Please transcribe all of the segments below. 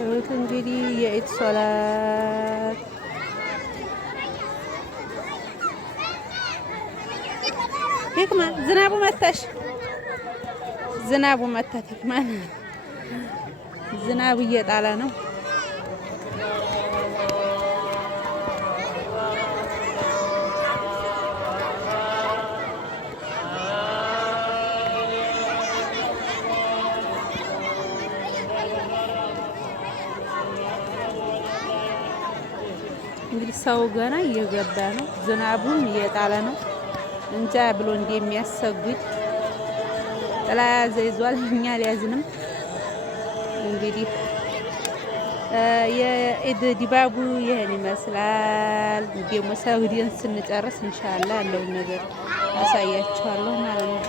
እንግዲህ የኢድ ሶላት ሂክማ ዝናቡ መታሽ፣ ዝናቡ መታት ሂክማ። ዝናቡ እየጣለ ነው። እንግዲህ ሰው ገና እየገባ ነው። ዝናቡም እየጣለ ነው። እንጃ ብሎ እንደሚያሰጉድ ጥላ ያዘ ይዟል። እኛ ሊያዝንም እንግዲህ የኢድ ድባቡ ይሄን ይመስላል። ደግሞ ሰግደን ስንጨርስ ኢንሻአላህ ያለውን ነገር አሳያችኋለሁ ማለት ነው።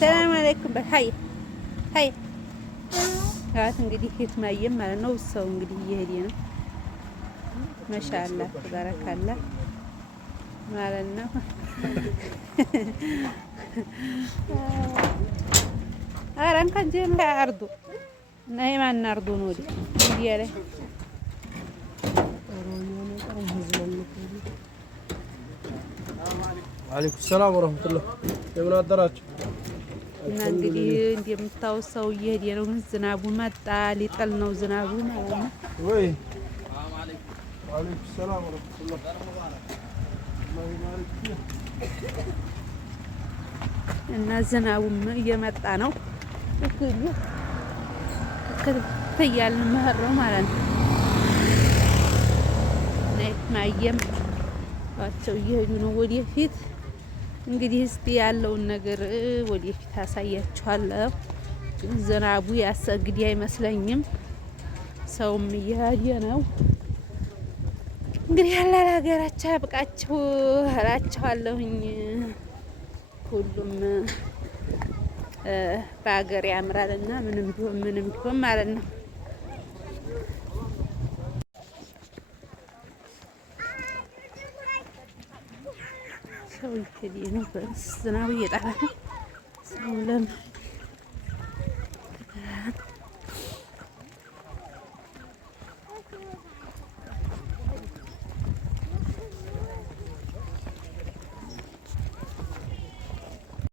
ሰላም አለይኩም በሀይ ሀይ ያት እንግዲህ ሂክማየም ማለት ነው። ሰው እንግዲህ እየሄደ ነው። ማሻአላህ ተባረካላ ማለት ነው። አራም ከጀም አርዱ ናይ ማን አርዱ ነው ወዲ ይያለ አለይኩም ሰላም ወራህመቱላህ የምን አደራችሁ። እና እንግዲህ እንደምታውቁ ሰው እየሄደ ነው። ዝናቡ መጣ ሊጥል ነው ዝናቡ ማለት ነው። ወይ አለይኩም ሰላም ወራህመቱላህ እና ዝናቡም እየመጣ ነው። ከትያልን መህር ነው ማለት ነው። ማየም ዋቸው እየሄዱ ነው ወደፊት። እንግዲህ እስቲ ያለውን ነገር ወደፊት አሳያችኋለሁ። ዝናቡ ያሰግድ አይመስለኝም። ሰውም እየሄደ ነው። እንግዲህ ያለ ሀገራቸው ያብቃችሁ እላችኋለሁኝ። ሁሉም በሀገር ያምራልና ምንም ቢሆን ማለት ነው። ሰው ይሄድ ነው። ዝናቡ እየጣለ ነው። ሰው